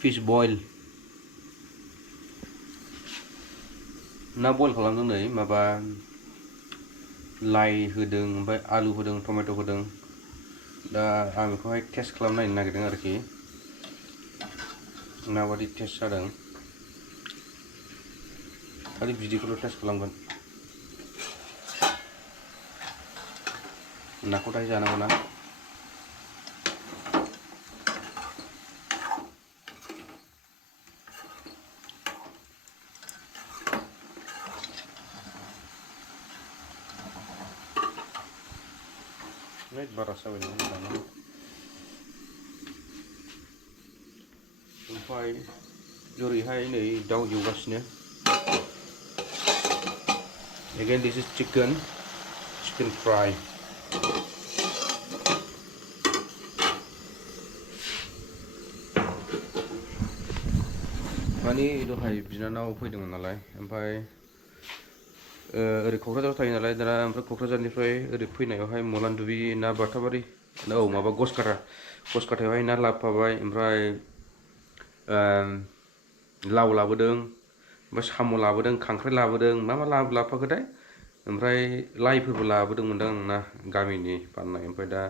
fish boil ना boil खालामदों नै माबा लाइ होदों ओमफ्राय आलु होदों टमेट' होदों दा आं बेखौहाय टेस्ट खालामनायनो नागिरदों आरोखि माबादि टेस्ट जादों खालि बिदैखौल' टेस्ट खालामगोन नाखौ दाहाय जानांगौ ना बारा जाबाय नों ओमफ्राय ओरैहाय नै दाउ एवगासिनो again this is chicken fry माने दहाय बिनानाव फैदोंमोन नालाय ओमफ्राय ओरै क'क्राझाराव थायो नालाय दाना ओमफ्राय क'क्राझारनिफ्राय ओरै फैनायावहाय मलानदुबि ना बाथाबारि माबा गसकाटायावहाय ना लाबोफाबाय ओमफ्राय लाव लाबोदों ओमफ्राय साम' लाबोदों खांख्राइ लाबोदों मा लाबोफाखोथाय ओमफ्राय लाइफोरबो लाबोदोंमोनदां आंना गामिनि फाननाय ओमफ्राय दा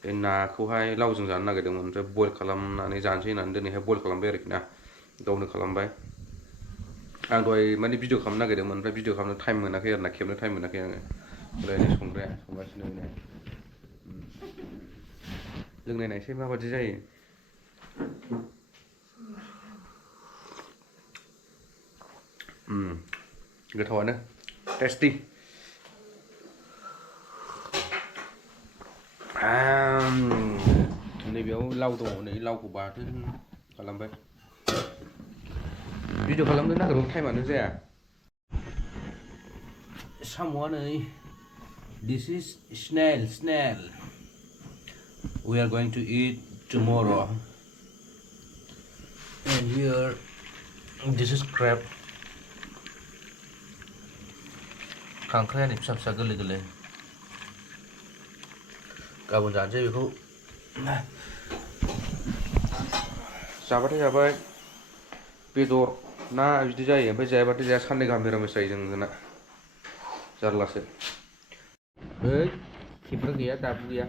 बे नाखौहाय लावजों जानो नागिरदोंमोन ओमफ्राय बयल खालामनानै जानोसै होननानै दिनैहाय बयल खालामबाय आरोखि ना गावनो खालामबाय आं दहाय माने भिडिअ खालामनो नागिरदोंमोन ओमफ्राय भिडिअ खालामनो टाइम मोनाखै आरो ना खेबनो टाइम मोनाखै आङो ओरैनो संगासिनो लोंनायनायसै माबादि जायो गोथावानो टेस्टि नैबेयाव लाव दङ नै लावखौ बाथोन खालामबाय भिडिअ खालामनो नागिरबाबो टाइमानो जाया साम'आ नै this is snail we are going to eat tomorrow and here this is crab खांख्राया नै फिसा फिसा गोरलै गोरलै गाबोन जानोसै बेखौ जाबाथाय जाबाय बेदर ना बिदि जायो ओमफ्राय जायाबाथाय जाया साननै गाहाम मिरामिस जायो जोंना जारलासो ओइ खेबग्रा गैया दाबु गैया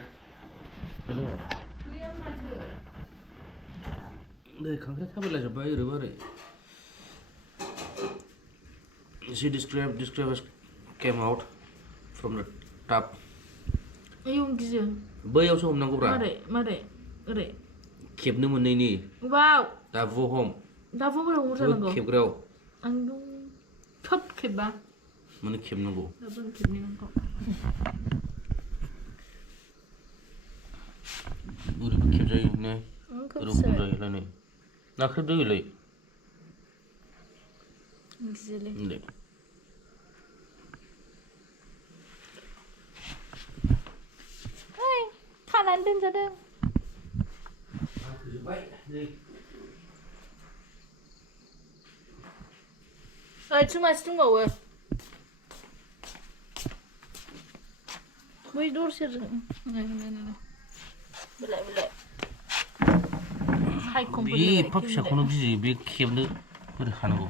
नै खांख्राइ थाबायलाजोब्बाय ओरैबो ओरै See this crab has came out from the tub. Ayung gizo. बैयावसो हमनांगौब्रा मारै ओरै खेबनो मोननैनि वाव दाबु हम दाबु बोरै हमजानांगौ खेबग्रायाव आं थब खेबबा माने खेबनांगौ दाबु खेबनांगौ ओरैबो खेबजायो ने ओरै हमजायोलाय नै नाख्रेबजायोलाय गियोलै खानानै दोनजादों ओइथिं मासे दंबावो बै दर सेरजों बिलाइ बे एफा फिसाखौनो गियो बे खेबनो बोरै हानांगौ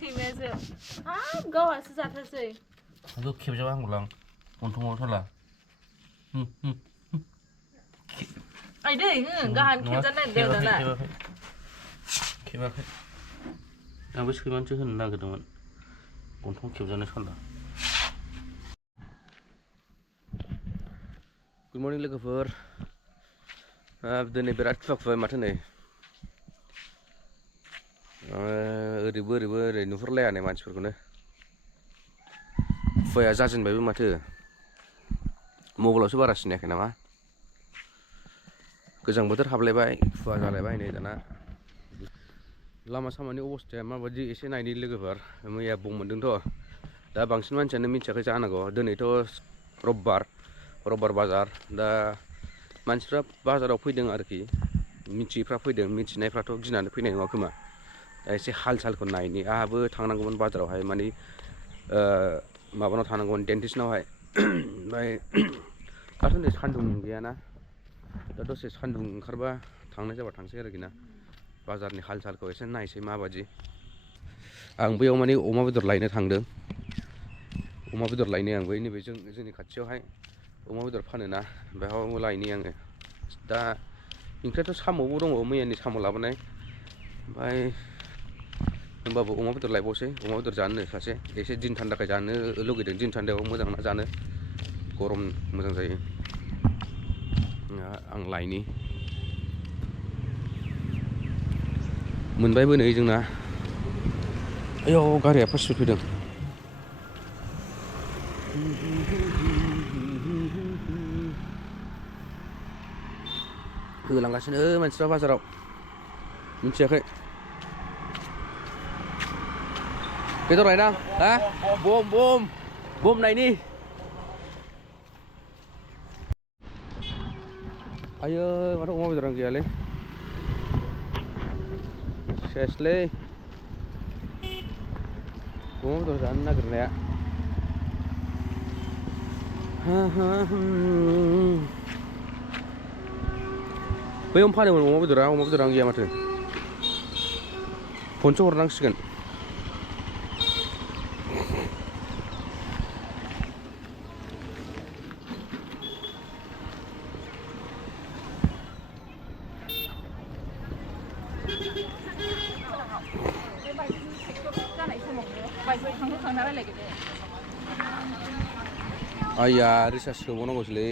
सैमायासो हाब गावहासो जाथारसै बेखौ खेबजाबा हामगौलां गन्थङाव साला आइदै गाहान खेबजानो नागिरदों दाना खेबाखै आंबो सैमानोसो होनो नागिरदोंमोन गन्थङाव खेबजानो सानला गुड मर्निं लोगोफोर दिनै बिराद खुवा खुबाय माथो नै ओरैबो ओरै नुहुरलाया नै मानसिफोरखौनो खुवाया जाजेनबायबो माथो मबाइलावसो बारा सिनायाखै नामा गोजां बोथोर हाबलायबाय खुवा जालायबाय नै दाना लामा सामानि अबस्थाया माबायदि एसे नायनि लोगोफोर मैया बुंमोनदोंथ' दा बांसिन मानसियानो मिथियाखै जानांगौ दिनैथ' रबिबार बाजार दा मानसिफ्रा बाजाराव फैदों आरोखि मिथियैफ्रा फैदों मिथिनायफ्राथ' गिनानै फैनाय नङा खोमा दा एसे हाल सालखौ नायनि आंहाबो थांनांगौमोन बाजारावहाय माने माबानाव थांनांगौमोन डेन्टिस्टनावहाय ओमफ्राय दाथ' नै सान्दुं गैयाना दा दसे सान्दुं ओंखारबा थांनाय जाबा थांसै आरोखि ना बाजारनि हाल सालखौ एसे नायसै माबायदि आं बैयाव माने अमा बेदर लायनो थांदों अमा बेदर लायनो आं बै नैबे जोंनि खाथियावहाय अमा बेदर फानोना बेयाव लायनि आङो दा ओंख्रियाथ' साम'बो दङ मैयानि साम' लाबोनाय ओमफ्राय होमबाबो अमा बेदर लायबावसै अमा बेदर जानो सासे एसे दिन थान्दाखाय जानो लुगैदों दिन थान्दायाव मोजां ना जानो गरम मोजां जायो आं लायनि मोनबायबो नै जोंना आयौ गारिया एफा स्पिड फैदों होलांगासिनो मानसिफ्रा बाजाराव मिथियाखै बेदर लायदां हा बम नायनि आयो माथो अमा बेदरानो गैयालै सेसलै अमा बेदर जानो नागिरनाया बैयावनो फानोमोन अमा बेदरानो गैया माथो फनसो हरनांसिगोन आइया रिसार्ज सोबावनांगौसोलै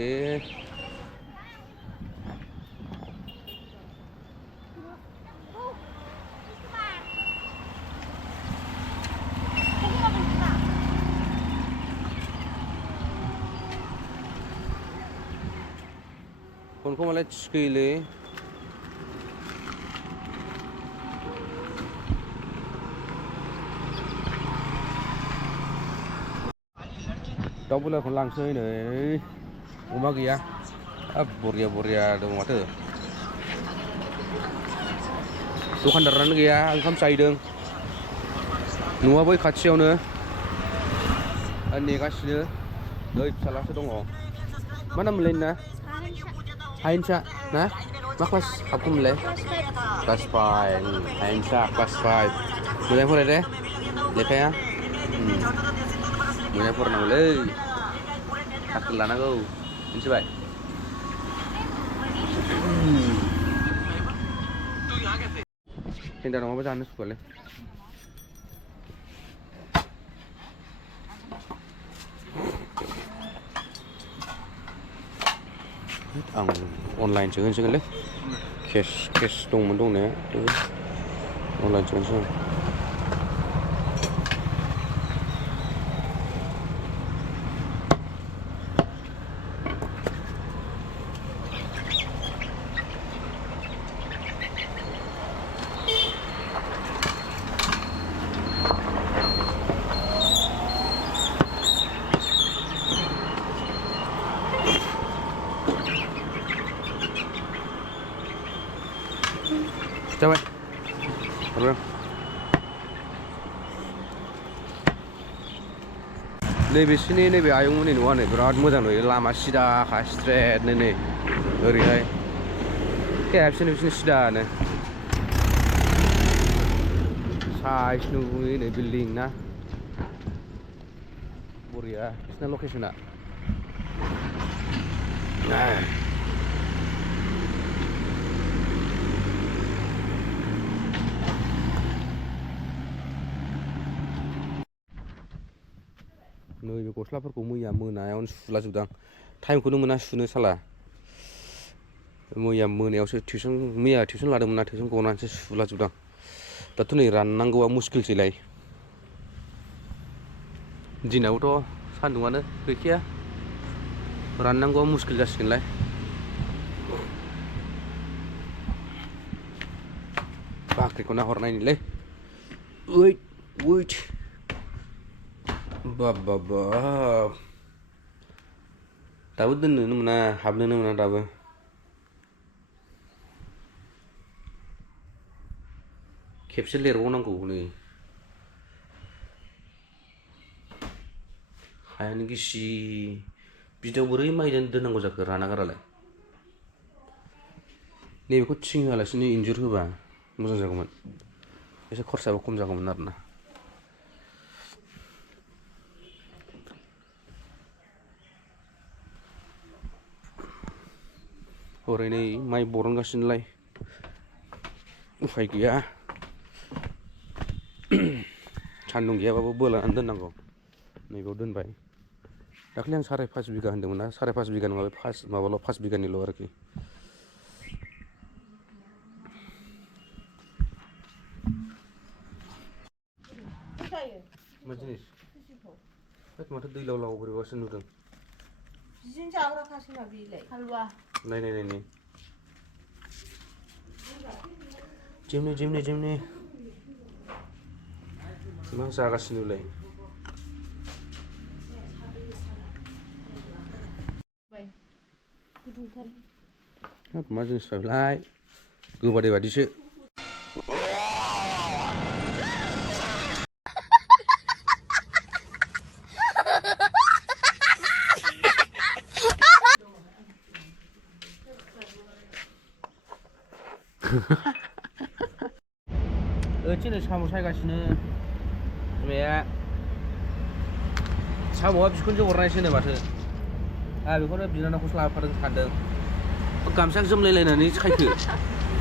फनखौ मालाय थिखोयोलै दाउ बयलारखौनो लांसै नै अमा गैया बरिया दं माथो दखानदारानो गैया ओंखाम जाहैदों न'आ बै खाथियावनो नेगासिनो नै फिसालासो दङ मा नाम मोनलाय नोंना हायेनसा ना मा क्लास हाबखोमोनलाय क्लास 5 हायेनसा क्लास 5 मोजाङै फराय दे लेखाया मोजाङै फरायनांगौलै थाखोल लानांगौ मिथिबाय टेन्डार नङाबा जानो सुखुवालै आं अनलाइनसो होनसिगोनलै केस दंमोन दंनाया अनलाइनसो होनसै आं जाबाय हरबाय नैबेसिनि नैबे आयंमोननि न'आ नै बिराद मोजां नुयो लामा सिदाखा स्ट्रेटनो नै ओरैहाय खेबसेनो बिसिनि सिदानो साइज नुयो नै बिल्डिं ना बरिया बिसिना लकेसना नैबे गस्लाफोरखौ मैया मोनायावनो सुलाजोबदां टाइमखौनो मोना सुनो साला मैया मोनायावसो मैया टिउसन लादोंमोन ना टिउसन गनानैसो सुलाजोबदां दाथ' नै राननांगौआ मुस्किलसैलाय दिनावथ' सान्दुंआनो गैखाया राननांगौआ मुस्किल जासिगोनलाय बाख्रिखौ नाहरनायनिलै ओइट बाब दाबो दोननोनो मोना हाबनोनो मोना दाबो खेबसे लिरबावनांगौ नै हायानो गिसि बिदियाव बोरै माइ दोननांगौ जाखो रानागारालाय नैबेखौ थिं होआलासिनो इन्जुर होबा मोजां जागौमोन एसे खरसाबो खम जागौमोन आरोना हरै नै माइ बरनगासिनोलाय उफाय गैया सान्दुं गैयाबाबो बोलानानै दोननांगौ नैबाव दोनबाय दाख्लै आं 5.5 बिगा होन्दोंमोन ना 5.5 बिगा नङा बे 5 बिगानिल' आरोखि मा जिनिस माथो दैलाव लाव बोरैबासो नुदों बिदिनो जाग्राखासै ना बेलाय हालुवा नाय जिमनि मा जागासिनोलाय हाब मा जिनिस बेलाय गोबादै बादिसो ओरैनो साम' सायगासिनो बिमाया साम'आ बिखुनजो हरनायसोनो माथो बेखौनो बिनानावखौसो लाबोफादों सानदों गामसा जोमलायलायनानै सायखो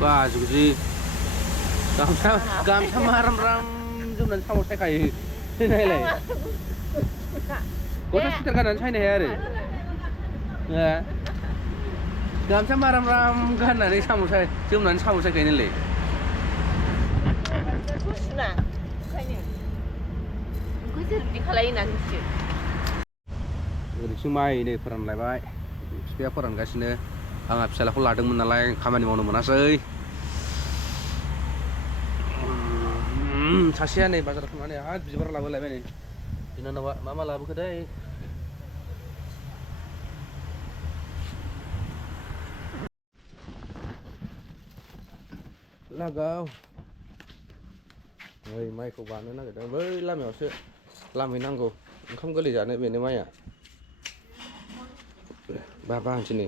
बाजोबोजि गामसा माराम जोमनानै साम' सायखायो नायलाय गस्ला सुइटार गाननानै सायनो हाया आरो गामसा माराम गाननानै जोमनानै साम' सायखायो नायलाय ओरैथिं माइ नै फोरानलायबाय बिफाया फोरानगासिनो आंहा फिसालाखौ लादोंमोन नालाय खामानि मावनो मोनासै सासेया नै बाजाराव थांनानै आरो बिबार लाबोलायबाय नै बिनानावा मा लाबोखो दै लागाव नै माइखौ बानो नागिरदों बै लामायावसो लामहैनांगौ ओंखाम गोरलै जानो बेनो माइया बाबा होनसै नै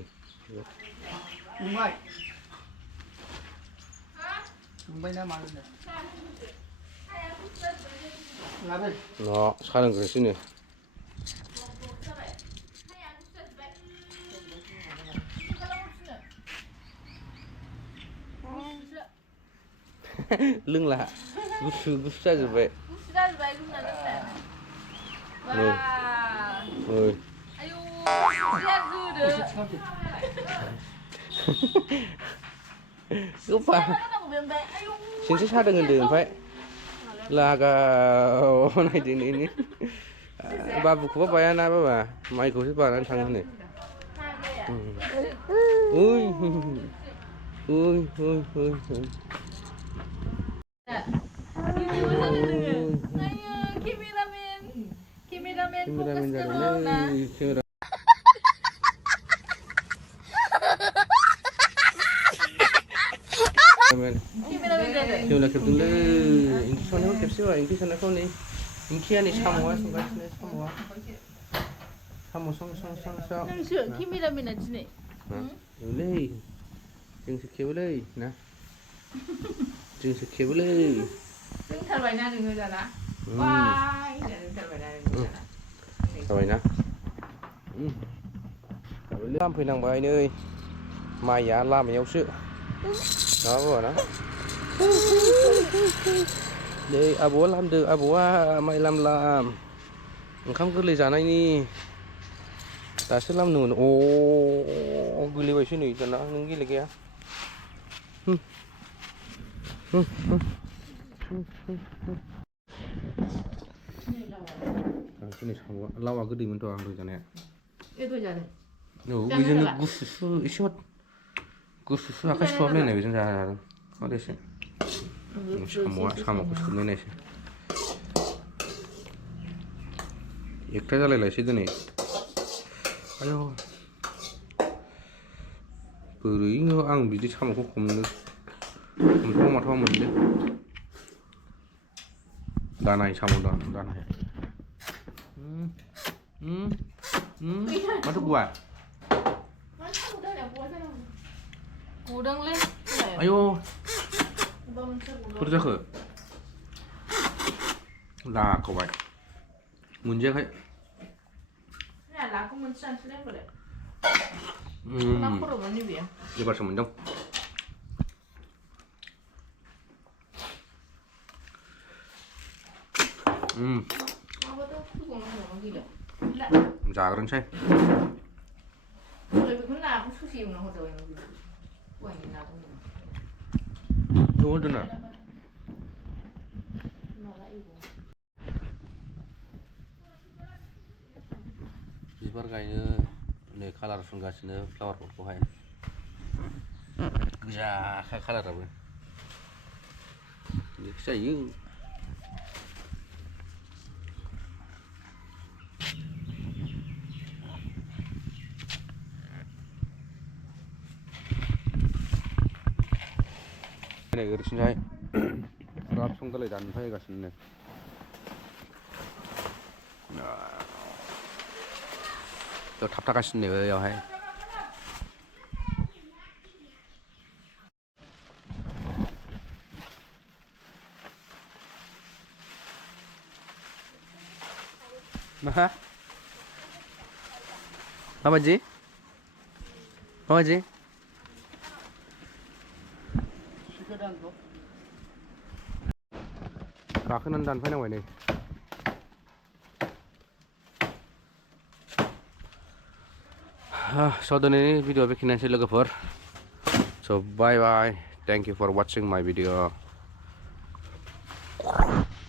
साहा लोंग्रोसैनो लोंला गुसु जाजोब्बाय सिनसे सादों होनदों ओमफ्राय लागाव नायदो नै बाबुखौबा बायाना बाबा माइखौसो बानानै थाङो होनो Cameraman जादोंलै Camera खेबदोंलै इंखि संनायखौ खेबसेबा इंखि संनायखौ नै इंखिया नै साम'आ संगासिनो साम' सं नोंसो केमेरामेना दिनै औलै जोंसो खेबोलै ना जोंसो खेबोलै रोंथारबायना नोङो दाना जाबायना लामफैनांबाय नै माइया लामायावसो ना नै आबौआ लामदों आबौआ माइ लाम ओंखाम गोरलै जानायनि दासो लामदोंमोन गोलैबायसो नै दाना नों गेलेगाया दिनै साम'आ लावा गोदैमोनथ' आं दहाय जानाया औ बेजोंनो गुसुसु एसे गुसुसु आखाइ सुहाबलायनाय बेजों जादों माथो एसे साम'खौ सोबनाय नायसै एकथा जालायलायसै दिनै आयौ बोरै आं बिदि साम'खौ हमथावा माथावा मोनलै दानाय साम' दानाय माथो गवा गदोंलै आयौ Kok जाखो लाखाबाय मोनजायाखै Ini lah aku mencari selain boleh. Hmm, Kenapa rumah ini biar? ebarसो मोनदों Apa tuh? Tuh kau ngomong gila. Lah, जाग्रोनोसै boleh bikin lah. Aku susi yang nak tahu yang gila. Wah ini nak tahu. Tunggu dulu Malah ibu. बिबार गायनो नै कालार फुनगासिनो flower पटखौहाय गोजाखा कालाराबो बिदिसो जायो नै ओरैथिंजाय बिराद बिफां दालाय दानफायगासिनो थाबथागासिनो नै बैयावहाय मा माबायदि माबायदि गाखोनानै दानफायनांबाय नै स' दिनैनि भिडिअ बेखिनियानोसै लोगोफोर स' बाय बाय थेंक इउ फर वाचिं माय भिडिअ